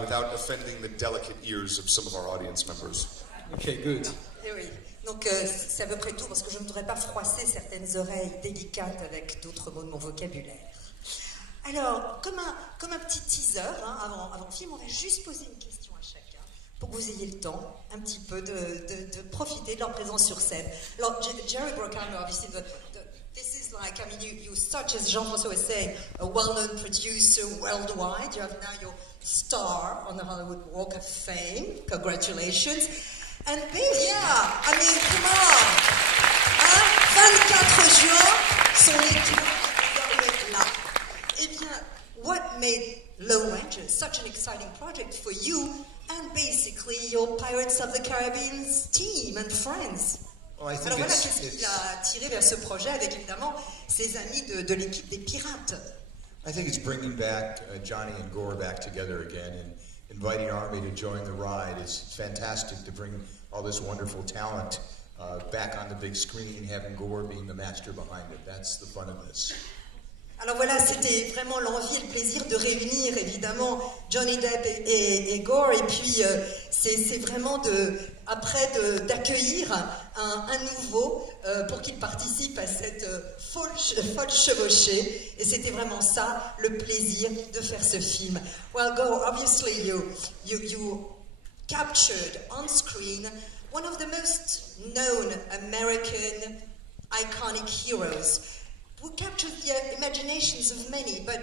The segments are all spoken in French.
without offending the delicate ears of some of our audience members. Okay, good. Oui. Donc c'est à peu près tout parce que je ne voudrais pas froisser certaines oreilles délicates avec d'autres mots de mon vocabulaire. Alors, comme un petit teaser, hein, avant le film, on va juste poser une question à chacun pour que vous ayez le temps un petit peu de profiter de leur présence sur scène. Alors, Jerry Bruckheimer, obviously, this is like, I mean, you're such, as Jean-François was saying, a well-known producer worldwide. You have now your star on the Hollywood Walk of Fame. Congratulations. And yeah, I mean, come on. Hein? 24 juin, son étoile est là. Eh bien, what made Lone Ranger such an exciting project for you and basically your Pirates of the Caribbean team and friends? Well, I think Alors voilà, qu'est-ce qui l'a tiré vers ce projet avec évidemment ses amis de l'équipe des Pirates? I think it's bringing back Johnny and Gore back together again, and inviting Army to join the ride is fantastic, to bring all this wonderful talent back on the big screen and having Gore being the master behind it. That's the fun of this. Alors voilà, c'était vraiment l'envie et le plaisir de réunir évidemment Johnny Depp et Gore, et puis c'est vraiment d'accueillir un nouveau pour qu'il participe à cette folle chevauchée, et c'était vraiment ça le plaisir de faire ce film. Well, Gore, obviously you captured on screen one of the most known American iconic heroes. Who captured the imaginations of many, but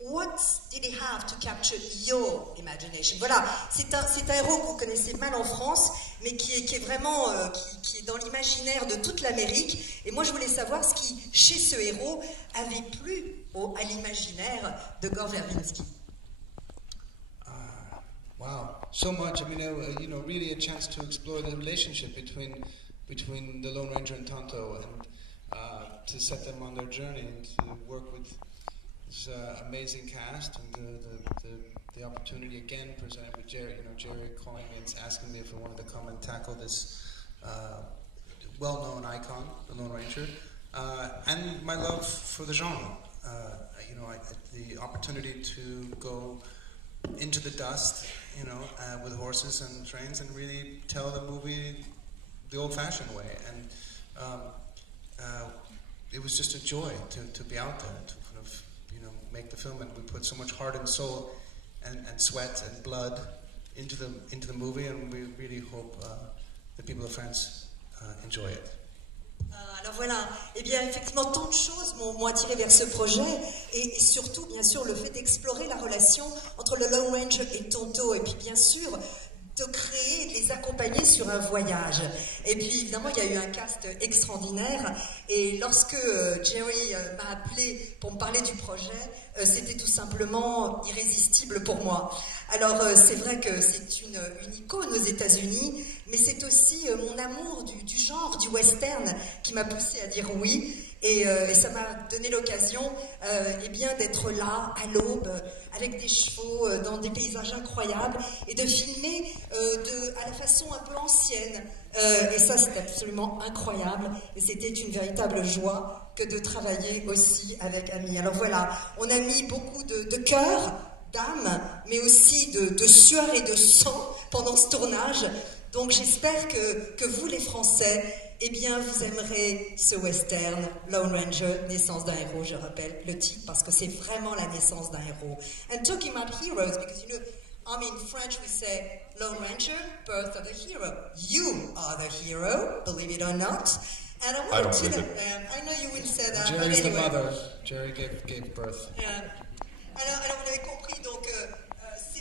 what did he have to capture your imagination? Voilà, c'est un héros que vous connaissez mal en France, mais qui est vraiment qui est dans l'imaginaire de toute l'Amérique. Et moi, je voulais savoir ce qui, chez ce héros, avait plu à l'imaginaire de Gore Verbinski. Wow, so much. I mean, really a chance to explore the relationship between the Lone Ranger and Tonto, and to set them on their journey and to work with this amazing cast, and the opportunity again presented with Jerry. Jerry calling me and asking me if I wanted to come and tackle this well-known icon, the Lone Ranger, and my love for the genre. The opportunity to go into the dust, with horses and trains, and really tell the movie the old-fashioned way. And it was just a joy to be out there, to kind of make the film, and we put so much heart and soul and sweat and blood into the movie, and we really hope the people of France enjoy it. Alors voilà, eh bien effectivement tant de choses m'ont attiré vers ce projet, et surtout bien sûr le fait d'explorer la relation entre le Lone Ranger et Tonto, et puis bien sûr de créer, de les accompagner sur un voyage. Et puis évidemment il y a eu un cast extraordinaire, et lorsque Jerry m'a appelé pour me parler du projet, c'était tout simplement irrésistible pour moi. Alors c'est vrai que c'est une icône aux États-Unis, mais c'est aussi mon amour du genre, du western, qui m'a poussé à dire oui, et ça m'a donné l'occasion d'être là à l'aube avec des chevaux dans des paysages incroyables, et de filmer à la façon un peu ancienne, et ça c'est absolument incroyable, et c'était une véritable joie que de travailler aussi avec Ami. Alors voilà, on a mis beaucoup de cœur, d'âme, mais aussi de sueur et de sang pendant ce tournage. Donc j'espère que vous, les Français, vous aimerez ce western, Lone Ranger, naissance d'un héros. Je rappelle le titre parce que c'est vraiment la naissance d'un héros. And talking about heroes, because in French we say Lone Ranger, birth of a hero. You are the hero, believe it or not. And I want to I know you will say that. Jerry's the mother. Jerry gave birth. Yeah. Alors vous l'avez compris, donc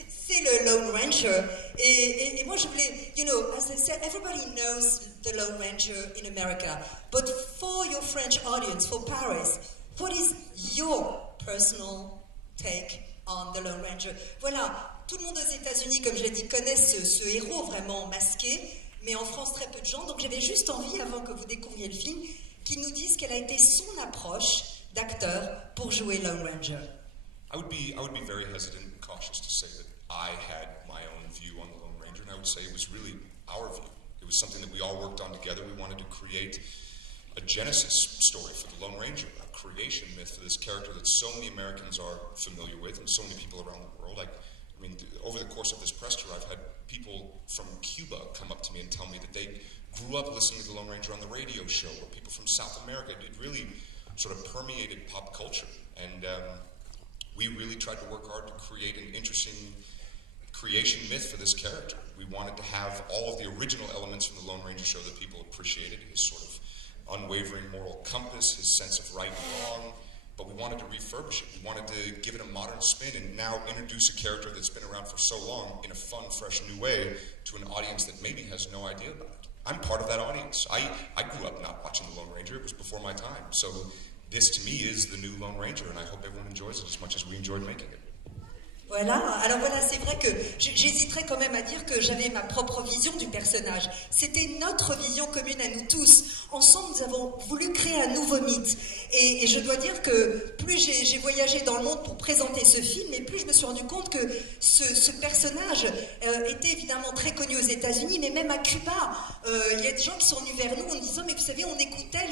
c'est le Lone Ranger, et moi je voulais, as I said, everybody knows the Lone Ranger in America, but for your French audience, for Paris, what is your personal take on the Lone Ranger? Voilà, tout le monde aux États-Unis, comme je l'ai dit, connaissent ce héros vraiment masqué, mais en France très peu de gens, donc j'avais juste envie, avant que vous découvriez le film, qu'ils nous disent quelle a été son approche d'acteur pour jouer Lone Ranger. I would be very hesitant and cautious to say that I had my own view on the Lone Ranger, and I would say it was really our view. It was something that we all worked on together. We wanted to create a genesis story for the Lone Ranger, a creation myth for this character that so many Americans are familiar with, and so many people around the world. Over impressed her. I've had people from Cuba come up to me and tell me that they grew up listening to the Lone Ranger on the radio show, or people from South America. It really sort of permeated pop culture. And we really tried to work hard to create an interesting creation myth for this character. We wanted to have all of the original elements from the Lone Ranger show that people appreciated, his sort of unwavering moral compass, his sense of right and wrong, but we wanted to refurbish it. We wanted to give it a modern spin and now introduce a character that's been around for so long in a fun, fresh, new way to an audience that maybe has no idea about it. I'm part of that audience. I grew up not watching the Lone Ranger. It was before my time. So this, to me, is the new Lone Ranger, and I hope everyone enjoys it as much as we enjoyed making it. Voilà, alors voilà, c'est vrai que j'hésiterais quand même à dire que j'avais ma propre vision du personnage. C'était notre vision commune à nous tous. Ensemble, nous avons voulu créer un nouveau mythe. Et je dois dire que plus j'ai voyagé dans le monde pour présenter ce film, et plus je me suis rendu compte que ce personnage était évidemment très connu aux États-Unis, mais même à Cuba. Il y a des gens qui sont venus vers nous en disant, mais vous savez, on écoutait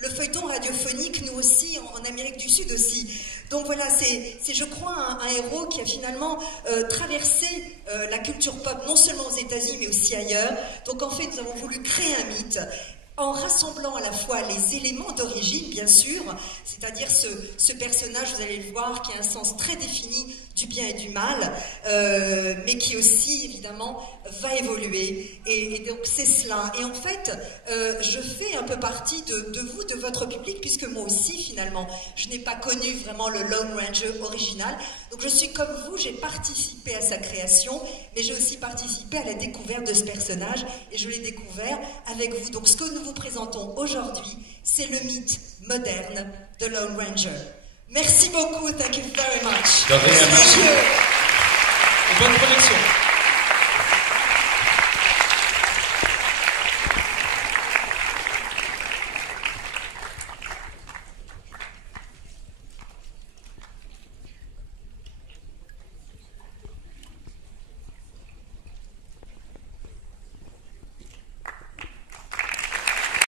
le feuilleton radiophonique, nous aussi, en Amérique du Sud aussi. Donc voilà, c'est je crois, un héros qui a finalement traversé la culture pop, non seulement aux États-Unis, mais aussi ailleurs. Donc en fait, nous avons voulu créer un mythe en rassemblant à la fois les éléments d'origine, bien sûr, c'est-à-dire ce personnage, vous allez le voir, qui a un sens très défini du bien et du mal, mais qui aussi, évidemment, va évoluer. Et donc, c'est cela. Et en fait, je fais un peu partie de vous, de votre public, puisque moi aussi, finalement, je n'ai pas connu vraiment le Lone Ranger original. Donc, je suis comme vous, j'ai participé à sa création, mais j'ai aussi participé à la découverte de ce personnage, et je l'ai découvert avec vous. Donc, ce que nous vous présentons aujourd'hui, c'est le mythe moderne de Lone Ranger. Merci beaucoup, thank you very much. De rien, merci. Bonne connexion.